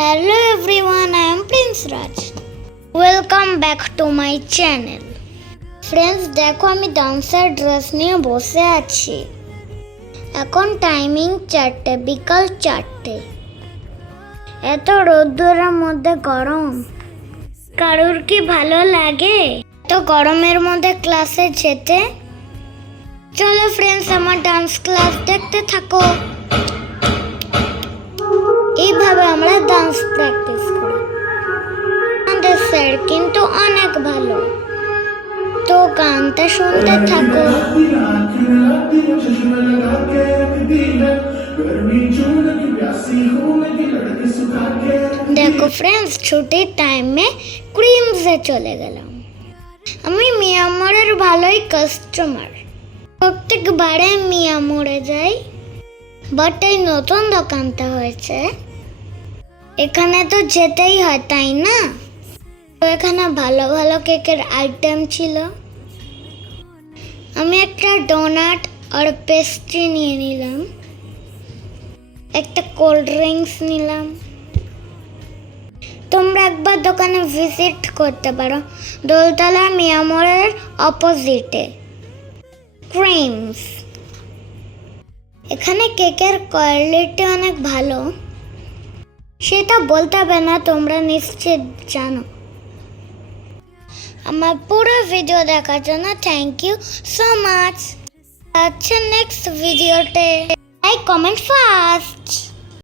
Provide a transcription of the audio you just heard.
Hello everyone, I am Prince Raj. Welcome back to my channel. Friends দেখো আমি ডান্সের dress নিয়ে বসে আছি। এখন টাইমিং চারটে বিকাল চারটে। এত রোদ্দুরের মধ্যে গরম। কারুর কি ভালো লাগে? এত গরমের মধ্যে ক্লাসে যেতে? চলো ফ্রেন্ডস আমার ডান্স ক্লাস দেখতে থাকো। ডান্স প্র্যাকটিস করি। আমাদের স্যার কিন্তু অনেক ভালো। তো গানটা শুনতে থাকো। দেখো ফ্রেন্ডস ছুটির টাইমে ক্রিমসে চলে গেলাম। আমি মিয়ামরের ভালোই কাস্টমার প্রত্যেকবারে মিয়ামরে যাই। বাট এই নতুন দোকানটা হয়েছে। এখানে তো যেতেই হয়, তাই না? তো এখানে ভালো ভালো কেকের আইটেম ছিল। আমি একটা ডোনাট আর পেস্ট্রি নিয়ে নিলাম। একটা কোল্ড ড্রিঙ্কস নিলাম। তোমরা একবার দোকানে ভিজিট করতে পারো। দোলতলা মিয়ামরের অপোজিটে ক্রিমস এখানে কেকের কোয়ালিটি অনেক ভালো। সেটা বলতে হবে না, তোমরা নিশ্চিত জানো। আমার পুরো ভিডিও দেখার জন্য থ্যাংক ইউ সো মাচ আচ্ছা নেক্সট ভিডিওতে লাইক কমেন্ট ফার্স্ট